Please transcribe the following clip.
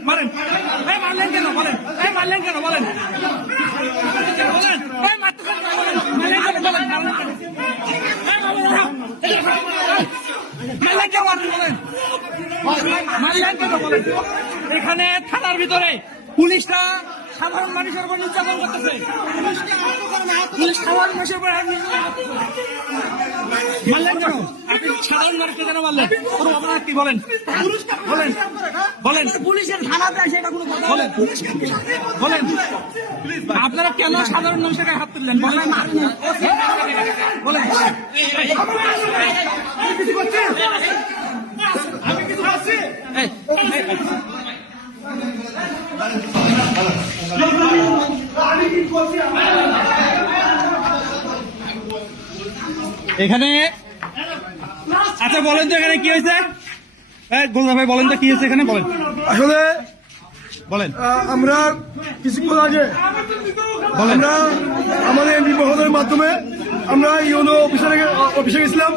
মারেন মারেন এই মারলেন কেন বলেন এই মারলেন কেন বলেন বলেন এই মারতে বলেন মারলেন কেন বলেন মারলেন কেন বলেন মারলেন কেন বলেন এখানে থানার ভিতরে পুলিশরা সাধারণ মানুষের উপর নির্যাতন করতেছে পুলিশ সাধারণ মানুষের উপর মারলেন কেন আপনি সাধারণ মানুষকে কেন মারলেন কোনো অপরাধ কি বলেন বলেন বলেন পুলিশের থানাতে আসে এটা কোনো কথা বলেন বলেন আপনারা কেন সাধারণ মানুষের গায়ে হাত তুললেন বলেন বলেন আমি কিছু করছি এখানে আচ্ছা বলেন তো এখানে কি হয়েছে গোলদা ভাই বলেন তো কি হয়েছে এখানে বলেন আসলে বলেন আমরা কিছুক্ষণ আগে আমরা আমাদের এমপি মহোদয়ের মাধ্যমে আমরা ইউনো অফিসে গেছিলাম।